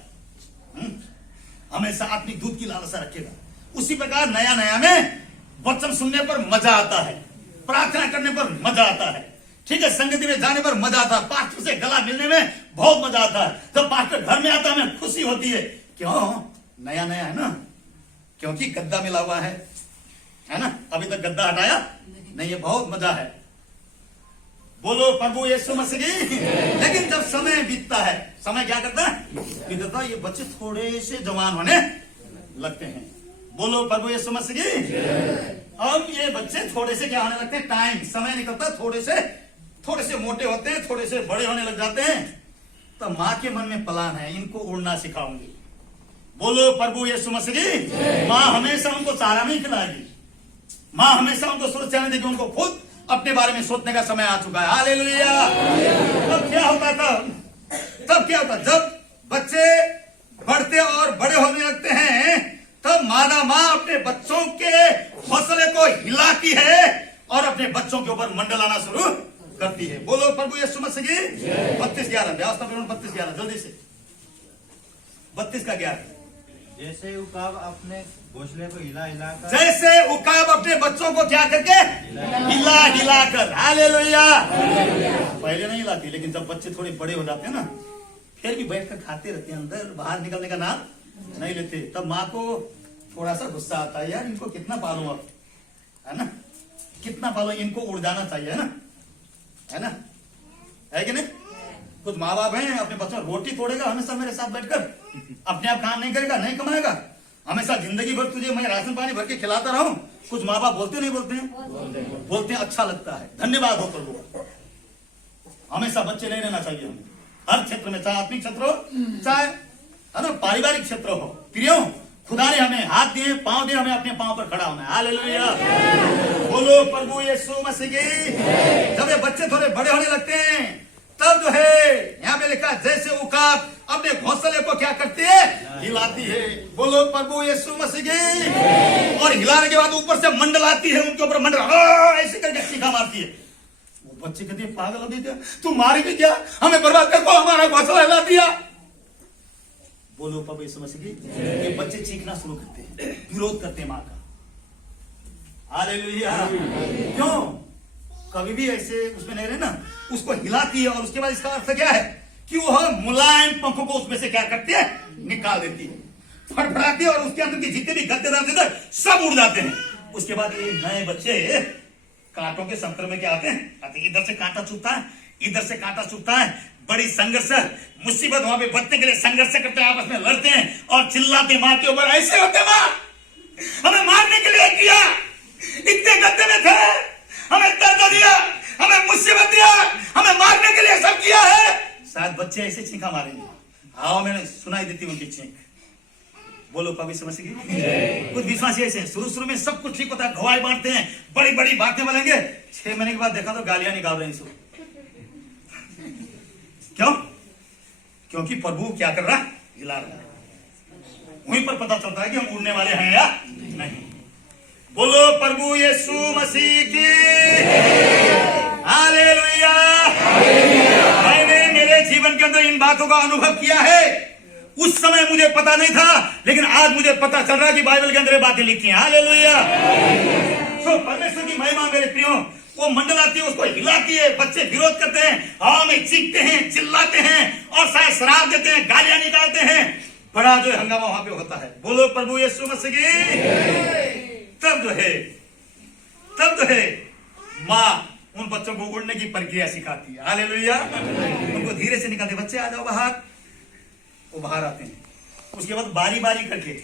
हमेशा आत्मिक दूध की लालसा रखेगा। उसी प्रकार नया नया में वचन सुनने पर मजा आता है, प्रार्थना करने पर मजा आता है, ठीक है, संगति में जाने पर मजा आता है, पास्टर से गला मिलने में बहुत मजा आता है। जब पास्टर घर में आता है हमें खुशी होती है। क्यों? नया नया है ना, क्योंकि गद्दा मिला हुआ है ना। अभी तक गद्दा हटाया नहीं, ये बहुत मजा है। बोलो प्रभु यीशु मसीह की। लेकिन जब समय बीतता है, समय क्या करता है? बीतता है, ये बच्चे थोड़े से जवान होने लगते हैं। बोलो प्रभु यीशु मसीह की। अब ये बच्चे थोड़े से क्या होने लगते हैं? टाइम, समय निकलता, थोड़े से मोटे होते हैं, थोड़े से बड़े होने लग जाते हैं। तो माँ के मन में प्लान है, इनको उड़ना सिखाऊंगी। बोलो प्रभु यीशु मसीह की। माँ हमेशा उनको चारा नहीं खिलाएगी, माँ हमेशा उनको सुरक्षा नहीं देगी, उनको खुद अपने बारे में सोचने का समय आ चुका है, हालेलुया। तब क्या होता जब बच्चे बढ़ते और बड़े होने लगते हैं, तब मादा माँ अपने बच्चों के हौसले को हिलाती है और अपने बच्चों के ऊपर मंडलाना शुरू करती है। बोलो प्रभु यीशु मसीह की। 32:11 व्यवस्था 32:11 जल्दी से 32:11। जैसे उकाब अपने घोंसले को हिला हिलाकर, जैसे उकाब अपने बच्चों को क्या करके? हिला हिलाकर, हालेलुया। पहले नहीं हिलाती, लेकिन जब बच्चे थोड़े बड़े हो जाते हैं ना, फिर भी बैठकर खाते रहते हैं, अंदर बाहर निकलने का नाम नहीं लेते। तब माँ को थोड़ा सा गुस्सा आता है, यार इनको कितना पालूं अब, है ना, कितना पालूं, इनको उड़ जाना चाहिए, है ना, है कि नहीं? कुछ माँ बाप हैं अपने बच्चों रोटी तोड़ेगा हमेशा मेरे साथ बैठकर, अपने आप काम नहीं करेगा, नहीं कमाएगा, हमेशा जिंदगी भर तुझे मैं राशन पानी भर के खिलाता रहूं। कुछ माँ बाप बोलते नहीं बोलते हैं? बोलते हैं, अच्छा लगता है, धन्यवाद हो प्रभु। हमेशा बच्चे नहीं रहना चाहिए हमें, हर क्षेत्र में, चाहे आत्मिक क्षेत्र हो, चाहे है ना पारिवारिक क्षेत्र हो। प्रियो, खुदा ने हमें हाथ दिए, पांव दिए, हमें अपने पांव पर खड़ा होना है। हालेलुया, बोलो प्रभु यीशु मसीह की। जब ये बच्चे थोड़े बड़े होने लगते हैं तब जो है यहाँ पे लिखा जैसे उकाब अपने घोंसले को क्या करती है, हिलाती है। बोलो प्रभु यीशु मसीह की। और हिलाने के बाद ऊपर से मंडलाती है, उनके ऊपर मंडल ऐसे करके चीखा मारती है। वो बच्चे कहते हैं पागल हो गए क्या, तू मारी भी क्या, हमें बर्बाद कर को हमारा घोंसला हिला दिया। बोलो प्रभु यीशु मसीह की। ये बच्चे चीखना शुरू करते हैं, विरोध करते हैं माँ का। हालेलुया। क्यों? कभी भी ऐसे उसमें नहीं रहे ना, उसको हिलाती है और उसके बाद इसका अर्थ क्या है कि वह मुलायम पंखों को उसमें से क्या करती है, निकाल देती है, फड़फड़ाती है और उसके अंदर के जितने भी गद्देदार थे सब उड़ जाते हैं। उसके बाद ये नए बच्चे कांटों के संपर्क में क्या आते हैं, इधर से कांटा चुभता है, इधर से कांटा चुभता है, बड़ी संघर्ष मुसीबत वहां पे बचने के लिए संघर्ष करते हैं, आपस में लड़ते हैं और चिल्लाते माँ के ऊपर, ऐसे होते माँ हमें मारने के लिए किया, इतने गद्दे में थे, हमें दर्द दिया, हमें मुसीबत दिया, हमें मारने के लिए सब किया है। शायद बच्चे ऐसे चीखा मारेंगे, हाँ मैंने सुनाई देती उनकी चीख। बोलो पवित्र मसीह की। कुछ विश्वासी ऐसे शुरू में सब कुछ ठीक होता है, गवाही बांटते हैं, बड़ी बड़ी बातें बोलेंगे, 6 महीने के बाद देखा तो गालियां निकाल रहे हैं। क्यों? क्योंकि प्रभु क्या कर रहा है, हिला रहा है। वहीं पर पता चलता है कि हम उड़ने वाले हैं या नहीं। बोलो प्रभु यीशु मसीह की। हालेलुया। मैंने मेरे जीवन के अंदर इन बातों का अनुभव किया है। उस समय मुझे पता नहीं था, लेकिन आज मुझे पता चल रहा है कि बाइबल के अंदर ये बातें लिखी हैं। हालेलुया। तो परमेश्वर की महिमा मेरे प्रियो, वो मंडलाती है, उसको हिलाती है, बच्चे विरोध करते हैं, हवा में चीखते हैं, चिल्लाते हैं और शायद शराब देते हैं, गालियां निकालते हैं, बड़ा जो हंगामा वहां पे होता है। बोलो प्रभु यीशु मसीह की। तब जो है माँ उन बच्चों को उड़ने की प्रक्रिया सिखाती है। हालेलुया। उनको धीरे से निकालते, बच्चे आ जाओ बाहर। वो बाहर आते हैं, उसके बाद बारी बारी करके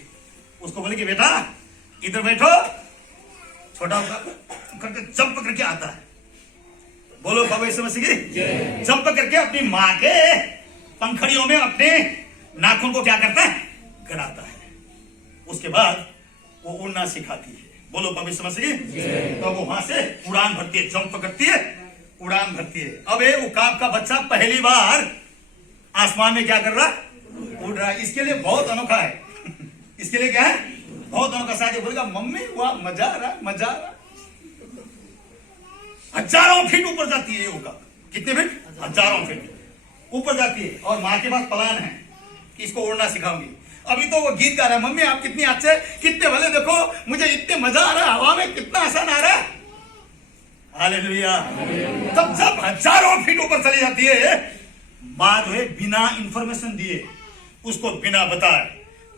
उसको बोले कि बेटा इधर बैठो, छोटा करके जंप करके आता है। बोलो प्रभु यीशु मसीह की। जंप करके अपनी माँ के पंखड़ियों में अपने नाखून को क्या करता है, गड़ाता है। उसके बाद वो उड़ना सिखाती है। बोलो प्रभु यीशु मसीह की। तो वो वहां से उड़ान भरती है, जंप करती है, उड़ान भरती है। अब ये उकाब का बच्चा पहली बार आसमान में क्या कर रहा, उड़ रहा है। इसके लिए बहुत अनोखा है। इसके लिए क्या है, बहुत अनोखा। शायद बोलेगा मम्मी वाह मजा आ रहा, मजा आ रहा। हजारों फीट ऊपर जाती है ये उकाब। कितने फीट? हजारों फीट ऊपर जाती है। और माँ के पास प्लान है कि इसको उड़ना सिखाऊंगी। अभी तो वो गीत गा रहा है, मम्मी आप कितनी अच्छे, कितने भले, देखो मुझे इतने मजा आ रहा है, हवा में कितना आसान आ रहा है। हालेलुया। तब जब हजारों फीट ऊपर चली जाती है, माँ जो है बिना इंफॉर्मेशन दिए, उसको बिना बताए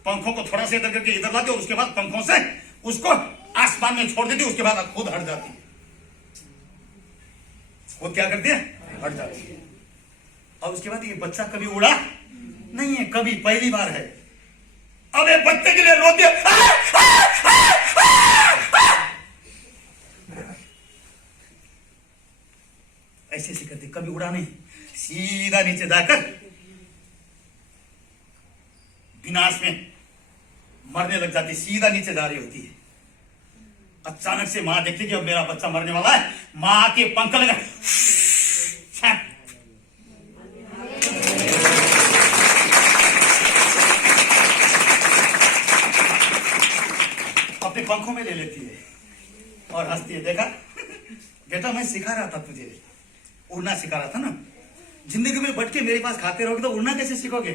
पंखों को थोड़ा सा इधर करके इधर लाती है और उसके बाद पंखों से उसको आसमान में छोड़ देती है। उसके बाद खुद हट जाती है। खुद क्या करती है, हट जाती है। और उसके बाद ये बच्चा कभी उड़ा नहीं है, कभी पहली बार है। अब ये बच्चे के लिए रोती है, ऐसे ऐसे करती, कभी उड़ा नहीं, सीधा नीचे जाकर विनाश में मरने लग जाती, सीधा नीचे जा रही होती है। अचानक से मां देखती कि अब मेरा बच्चा मरने वाला है, मां के पंख लगा, अपने पंखों में ले लेती है और हंसती है। देखा बेटा, मैं सिखा रहा था तुझे, उड़ना सिखा रहा था ना। जिंदगी में बैठ के मेरे पास खाते रहोगे तो उड़ना कैसे सीखोगे?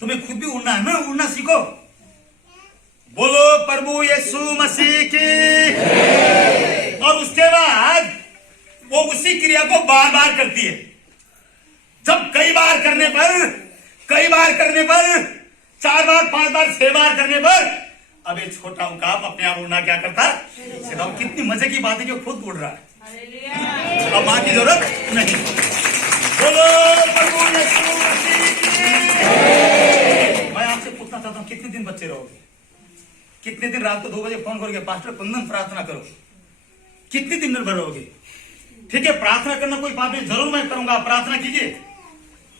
तुम्हें खुद भी उड़ना है ना, उड़ना सीखो। बोलो प्रभु यीशु मसीह की। और उसके बाद वो उसी क्रिया को बार बार करती है। जब कई बार करने पर 4 बार 5 बार 6 बार करने पर अब ये छोटा उकाब अपने आप उड़ना क्या करता है। कितनी मजे की बात है कि खुद उड़ रहा है, अब मां की जरूरत नहीं। बोलो प्रभु यीशु मसीह की। मैं आपसे पूछना चाहता हूँ, कितने दिन बच्चे रहोगे? कितने दिन रात को 2 बजे फोन करोगे, पास्टर कुंदन प्रार्थना करो? कितने दिन निर्भर रहोगे? ठीक है, प्रार्थना करना कोई बात नहीं, जरूर मैं करूंगा, प्रार्थना कीजिए,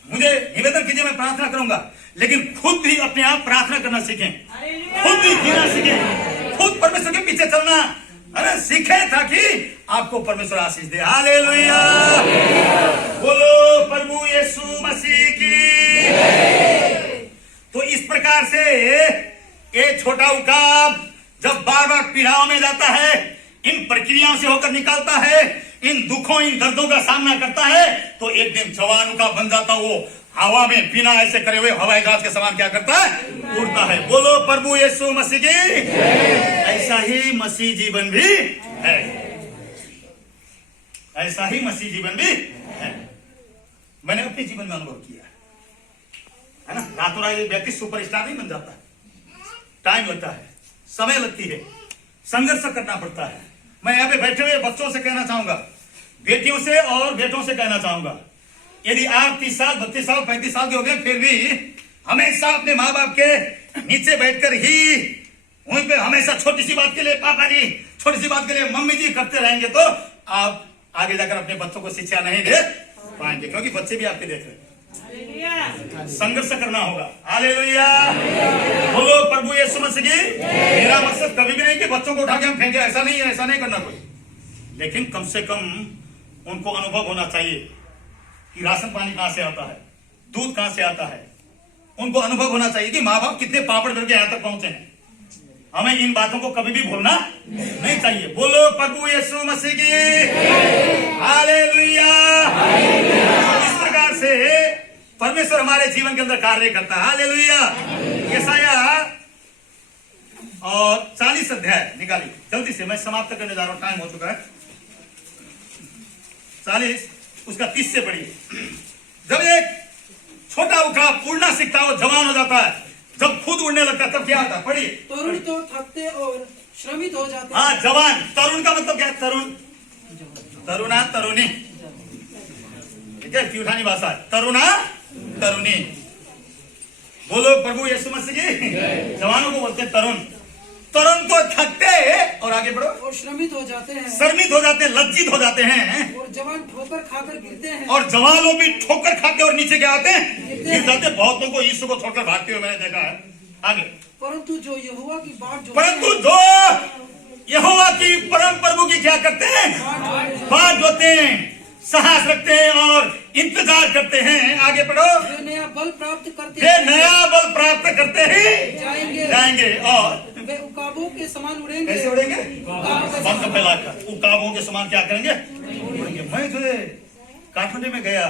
मुझे निवेदन कीजिए, मैं प्रार्थना करूंगा, लेकिन खुद भी अपने आप प्रार्थना करना सीखें, खुद भी जीना सीखें, खुद परमेश्वर के पीछे चलना अरे सीखे, ताकि आपको परमेश्वर आशीष दे। हालेलुया, बोलो प्रभु यीशु मसीह की। तो इस प्रकार से ये छोटा उकाब जब बार बार पीड़ाओं में जाता है, इन प्रक्रियाओं से होकर निकलता है, इन दुखों इन दर्दों का सामना करता है, तो एक दिन जवान उकाब बन जाता, वो हवा में बिना ऐसे करे हुए हवाई जहाज के समान क्या करता है? उड़ता है। बोलो प्रभु यीशु मसीह की। ऐसा ही मसीह जीवन भी है, ऐसा ही मसीह जीवन भी है। मैंने अपने जीवन में अनुभव किया है ना। रातों रात व्यक्ति सुपरस्टार नहीं बन जाता, टाइम लगता है, समय लगती है, संघर्ष करना पड़ता है। मैं यहाँ पे बैठे हुए बच्चों से कहना चाहूंगा, बेटियों से और बेटों से कहना चाहूंगा, यदि आप 30 साल 32 साल 35 साल के हो गए, फिर भी हमेशा अपने माँ बाप के नीचे बैठकर ही वहीं पे हमेशा छोटी सी बात के लिए पापा जी, छोटी सी बात के लिए मम्मी जी करते रहेंगे, तो आप आगे जाकर अपने बच्चों को शिक्षा नहीं दे पाएंगे, क्योंकि बच्चे भी आपके देख रहे हैं। संघर्ष करना होगा। हालेलुया, बोलो प्रभु यीशु मसीह की। मेरा मकसद कभी भी नहीं कि बच्चों को उठा के हम फेंके, ऐसा नहीं है, ऐसा नहीं करना कोई, लेकिन कम से कम उनको अनुभव होना चाहिए कि राशन पानी कहां से आता है, दूध कहां से आता है। उनको अनुभव होना चाहिए कि माँ बाप कितने पापड़ करके यहां तक पहुंचे हैं। हमें इन बातों को कभी भी भूलना नहीं चाहिए। बोलो प्रभु यीशु मसीह की। हालेलुया। इस प्रकार से परमेश्वर हमारे जीवन के अंदर कार्य करता है। हालेलुया। यशाया और 40 अध्याय निकालिए जल्दी से, मैं समाप्त करने जा रहा हूं, टाइम हो चुका है। 40 उसका 30 से पढ़िए। जब एक छोटा उकाब उड़ना सीखता है, वो जवान हो जाता है, जब खुद उड़ने लगता है तब क्या होता है? पढ़िए। तरुण तो थकते और श्रमित हो जाते। हाँ, जवान। तरुण का मतलब क्या है? तरुण, तरुणा तरुणी, ठीक है, प्यूठानी भाषा है, तरुणा तरुणी। बोलो प्रभु यीशु मसीह की। जवानों को बोलते हैं तरुण। तरुण तो थकते और आगे बढ़ो, और श्रमित हो जाते हैं, शर्मित हो जाते हैं, लज्जित हो जाते हैं, और जवान ठोकर खाकर गिरते हैं, और जवान लोग भी ठोकर खाते और नीचे क्या आते हैं? गिर जाते। बहुत लोगों को यीशु को छोड़कर भागते हुए मैंने देखा है। आगे। परंतु जो यहोवा की बाट जो परंतु जो यहोवा की परम प्रभु की क्या करते हैं? बाट जोते हैं, साहस रखते हैं और इंतजार करते हैं। आगे बढ़ो। वे नया बल प्राप्त करते वे नया बल प्राप्त करते ही जाएंगे और वे उकाबों के समान उड़ेंगे। कैसे उड़ेंगे? पंख फैलाकर उकाबों के समान क्या करेंगे? उड़ेंगे। मैं जो है काठमांडू में गया,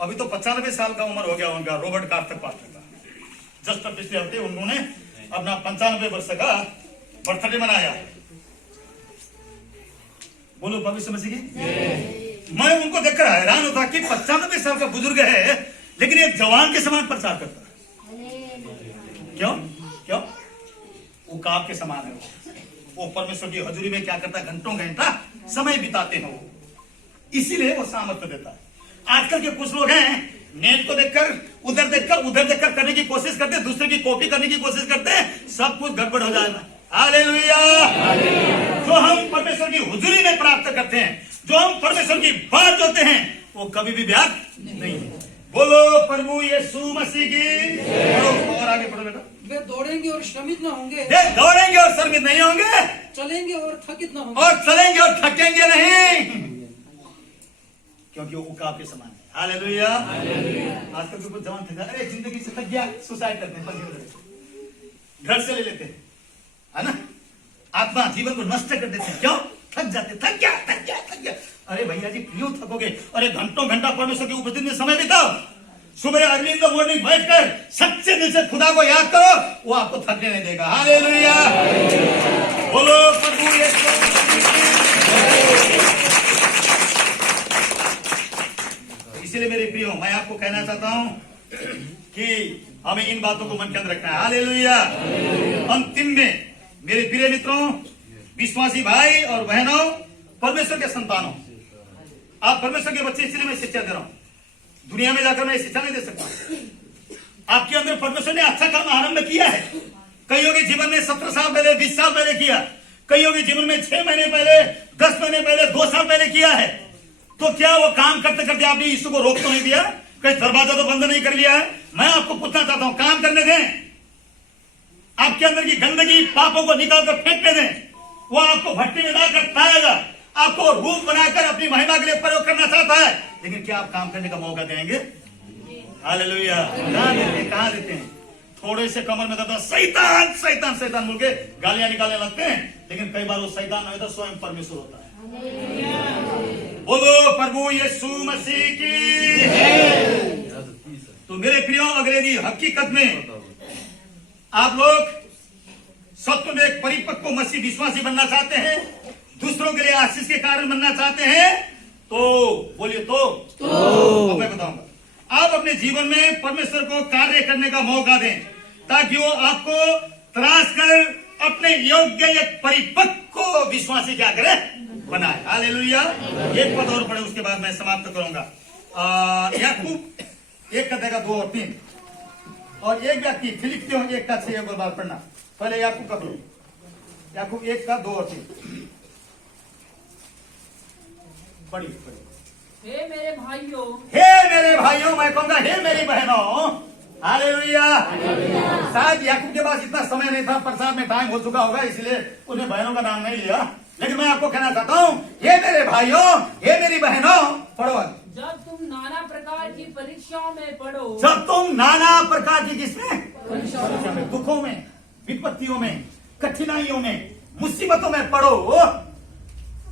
अभी तो 95 साल का उम्र हो गया उनका, रॉबर्ट कार्तर पास्टर का। जस्ट पिछले हफ्ते उन्होंने अपना 95 वर्ष का बर्थडे मनाया। बोलो भविष्य मसीह की। मैं उनको देखकर हैरान होता कि 95 साल का बुजुर्ग है, लेकिन एक जवान के समान प्रचार करता है। क्यों? क्यों? उकाब के समान है वो परमेश्वर की हजूरी में क्या करता है? घंटों घंटा समय बिताते हैं वो, इसीलिए वो सामर्थ्य देता है। आजकल के कुछ लोग हैं, नेट को देखकर उधर देखकर करने की कोशिश करते हैं, दूसरे की कॉपी करने की कोशिश करते हैं, सब कुछ गड़बड़ हो जाएगा। हालेलुया। जो हम परमेश्वर की हुजूरी में प्राप्त करते हैं, जो हम परमेश्वर की बात जोते हैं, वो कभी भी व्यर्थ नहीं है। बोलो प्रभु यीशु मसीह की। और आगे पढ़ो बेटा। वे दौड़ेंगे और श्रमित न होंगे, वे दौड़ेंगे और श्रमित नहीं होंगे, चलेंगे और थकित न होंगे, और चलेंगे और थकेंगे नहीं, क्योंकि वो उकाब के समान है। हालेलुया। आजकल के कुछ जवान थे, अरे जिंदगी से थक गया, सुसाइड करते हैं, घर से ले लेते हैं, है ना, आत्मा जीवन को नष्ट कर देते हैं। क्यों? थक जाते, थक गया। अरे भैया जी क्यों थकोगे? अरे घंटों घंटा परमेश्वर की उपस्थिति में समय बिताओ, सुबह अर्ली इन द मॉर्निंग बैठकर सच्चे दिल से खुदा को याद करो, वो आपको थकने नहीं देगा। हालेलुया। बोलो प्रभु यीशु मसीह। इसीलिए मेरे प्रियो, मैं आपको कहना चाहता हूं कि हमें इन बातों को मन के अंदर रखना है। हालेलुया। अंतिम में मेरे प्रिय मित्रों, विश्वासी भाई और बहनों, परमेश्वर के संतानों, आप परमेश्वर के बच्चे, इसलिए मैं शिक्षा दे रहा हूं। दुनिया में जाकर मैं शिक्षा नहीं दे सकता। आपके अंदर परमेश्वर ने अच्छा काम आरंभ किया है। कईयों के जीवन में 17 साल पहले, 20 साल पहले किया, कईयों के जीवन में 6 महीने पहले, 10 महीने पहले, 2 साल पहले किया है। तो क्या वो काम करते करते आपने यीशु को रोक तो नहीं दिया? कहीं दरवाजा तो बंद नहीं कर लिया है? मैं आपको पूछना चाहता हूं, काम करने दें। आपके अंदर की गंदगी, पापों को निकालकर फेंकने दें। वो आपको भट्टी में डालकर खाएगा, आपको रूप बनाकर अपनी महिमा के लिए प्रयोग करना चाहता है। लेकिन क्या आप काम करने का मौका देंगे? हालेलुया। कहां देते हैं? थोड़े से कमर में दर्द, शैतान शैतान शैतान बोल के गालियां निकालने लगते हैं। लेकिन कई बार वो शैतान नहीं होता, स्वयं परमेश्वर होता है। बोलो प्रभु यीशु मसीह की। तो मेरे प्रियो, अंग्रेजी हकीकत में आप लोग सत्य में एक परिपक्व मसीह विश्वासी बनना चाहते हैं, दूसरों के लिए आशीष के कारण बनना चाहते हैं, तो बोलिए तो अब मैं बताऊंगा। आप अपने जीवन में परमेश्वर को कार्य करने का मौका दें, ताकि वो आपको तराश कर अपने योग्य एक परिपक्व विश्वासी क्या करे, बनाए। हालेलुया। एक पद और पढ़े, उसके बाद मैं समाप्त करूंगा। याकूब 1:2-3 और एक व्यक्ति फिलिप्पियों 1:6 एक बार पढ़ना। पहले याकूब का पढ़ो, याकूब 1:2-3 पढ़िए। हे मेरे भाइयों, हे मेरे भाइयों, मैं कहूंगा हे मेरी बहनों। हालेलुया। शायद याकूब के पास इतना समय नहीं था, प्रसाद में टाइम हो चुका होगा, इसलिए उसने बहनों का नाम नहीं लिया। लेकिन मैं आपको कहना चाहता हूँ, हे मेरे भाइयों, हे मेरी बहनों, पढ़ो। जब तुम नाना प्रकार की परीक्षाओं में पढ़ो, जब तुम नाना प्रकार की किसमें परीक्षा में, दुखों में, विपत्तियों में, कठिनाइयों में, मुसीबतों में पढ़ो,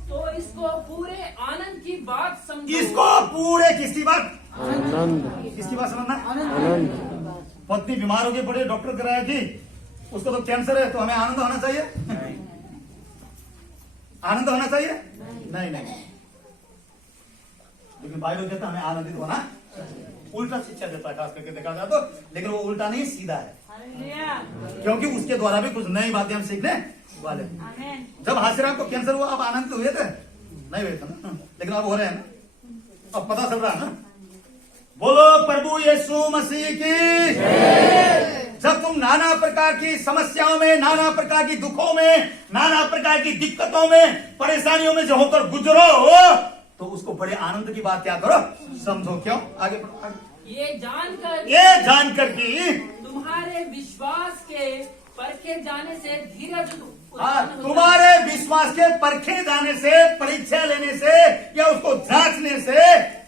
तो इसको पूरे आनंद की बात समझो। इसको पूरे किसकी बात? किसकी बात समझना? पत्नी बीमार हो गई, बड़े डॉक्टर कराया कि उसको तो कैंसर है, तो हमें आनंद होना चाहिए? आनंद होना चाहिए? नहीं नहीं। लेकिन बाइबल कहता है हमें आनंदित होना, उल्टा शिक्षा देता है, खास करके देखा जाए तो। लेकिन वो उल्टा नहीं, सीधा है, क्योंकि उसके द्वारा भी कुछ नई बातें हम सीखने वाले। जब हासिराम को कैंसर हुआ, आप आनंदित हुए थे? नहीं हुए थे ना, लेकिन अब हो रहे हैं ना, अब पता चल रहा है ना। बोलो प्रभु यीशु मसीह की। जब तुम नाना प्रकार की समस्याओं में, नाना प्रकार की दुखों में, नाना प्रकार की दिक्कतों में, परेशानियों में जो होकर गुजरो, तो उसको बड़े आनंद की बात क्या करो, समझो। क्यों? आगे बढ़ो। ये जानकर कि तुम्हारे विश्वास के परखे जाने से धीरज तुम्हारे विश्वास के परखे जाने से, परीक्षा लेने से, या उसको जांचने से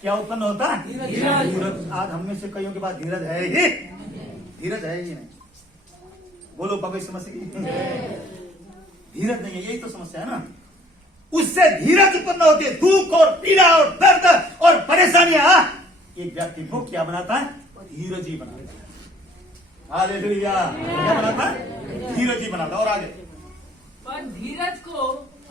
क्या उत्पन्न होता है? धीरज। आज हम में से कईयों के पास धीरज है ही, धीरज है ही नहीं। बोलो प्रभु यीशु मसीह की। धीरज नहीं है, यही तो समस्या है ना। उससे धीरज उत्पन्न होती है। दुख और पीड़ा और दर्द और परेशानियां एक व्यक्ति को क्या बनाता है? धीरज ही बनाता है। हालेलुया। क्या बनाता है? धीरज ही बनाता है। और आगे, पर धीरज को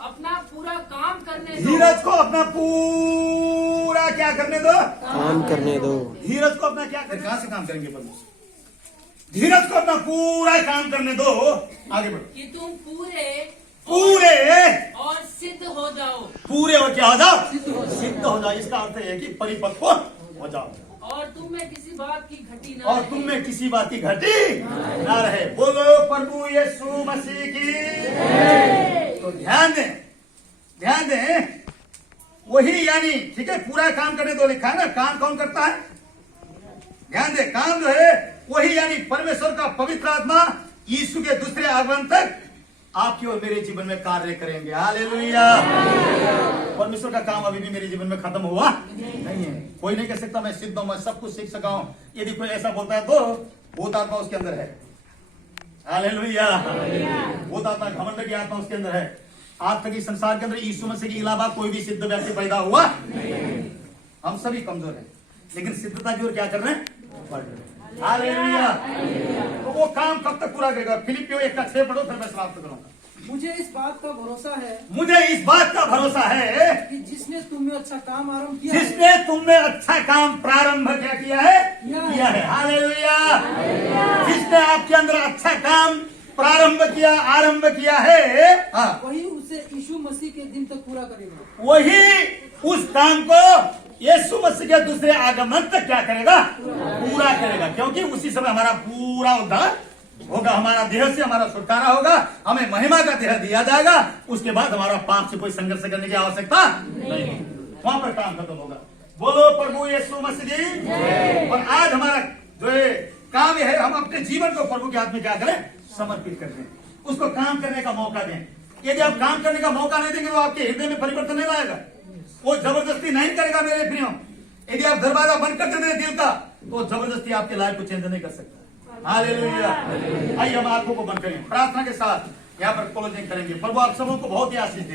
अपना पूरा काम करने दो। धीरज को अपना पूरा क्या करने दो? काम करने दो। धीरज को अपना क्या कर, कहां से काम करेंगे परमेश्वर? धीरज को अपना पूरा काम करने दो। आगे बढ़ो। कि तुम पूरे और सिद्ध हो जाओ। पूरे और क्या हो जाओ? सिद्ध हो जाओ। इसका अर्थ है कि परिपक्व हो जाओ, और तुम में किसी बात की घटी न और रहे। तुम में किसी बात की घटी ना रहे। बोलो प्रभु यीशु मसीह की। तो ध्यान दें, ध्यान दें, वही यानी ठीक है, पूरा काम करने दो लिखा है ना। काम कौन करता है? ध्यान दें, काम जो है वही यानी परमेश्वर का पवित्र आत्मा यीशु के दूसरे आगमन तक आपके और मेरे जीवन में कार्य करेंगे। हालेलुया। परमेश्वर का काम अभी भी मेरे जीवन में खत्म हुआ नहीं है। कोई नहीं कह सकता मैं सिद्ध हूं, मैं सब कुछ सीख सका हूं। यदि कोई ऐसा बोलता है तो भूत आत्मा उसके अंदर है। हालेलुया। भूत आत्मा, घमंड की आत्मा उसके अंदर है। आज तक इस संसार के अंदर यीशु मसीह के अलावा कोई भी सिद्ध व्यक्ति पैदा हुआ नहीं। हम सभी कमजोर हैं, लेकिन सिद्धता की ओर क्या कर रहे हैं? बढ़ रहे हैं। हालेलुया। तो वो काम कब तक पूरा करेगा? फिलिप्पियों 1:6 पढ़ो, फिर मैं समाप्त करूंगा। मुझे इस बात का भरोसा है, मुझे इस बात का भरोसा है कि जिसने तुम में अच्छा काम आरंभ किया, जिसने तुम में अच्छा काम प्रारंभ क्या किया है? किया है। हालेलुया। जिसने आपके अंदर अच्छा काम प्रारंभ किया, आरंभ किया है, हाँ, वही उसे यीशु मसीह के दिन तक पूरा करेगा। वही उस काम को यीशु मसीह के दूसरे आगमन तक क्या करेगा, पूरा करेगा, क्योंकि उसी समय हमारा पूरा उद्धार होगा, हमारा देह से हमारा छुटकारा होगा, हमें महिमा का देह दिया जाएगा। उसके बाद हमारा पाप से कोई संघर्ष करने की आवश्यकता नहीं, वहां पर काम खत्म होगा। बोलो प्रभु यीशु मसीह की। और आज हमारा जो है काम है, हम अपने जीवन को प्रभु के हाथ में क्या करें, समर्पित कर दें, उसको काम करने का मौका दें। यदि आप काम करने का मौका नहीं देंगे तो आपके हृदय में परिवर्तन नहीं लाएगा, वो जबरदस्ती नहीं करेगा। मेरे प्रियो, यदि आप दरवाजा बंद कर देते दिल का, तो जबरदस्ती आपके लाइफ को चेंज नहीं कर सकता। हालेलुया। आइए हम आंखों को बंद करें, प्रार्थना के साथ यहाँ पर क्लोजिंग करेंगे। प्रभु आप सबों को बहुत ही आशीष दे।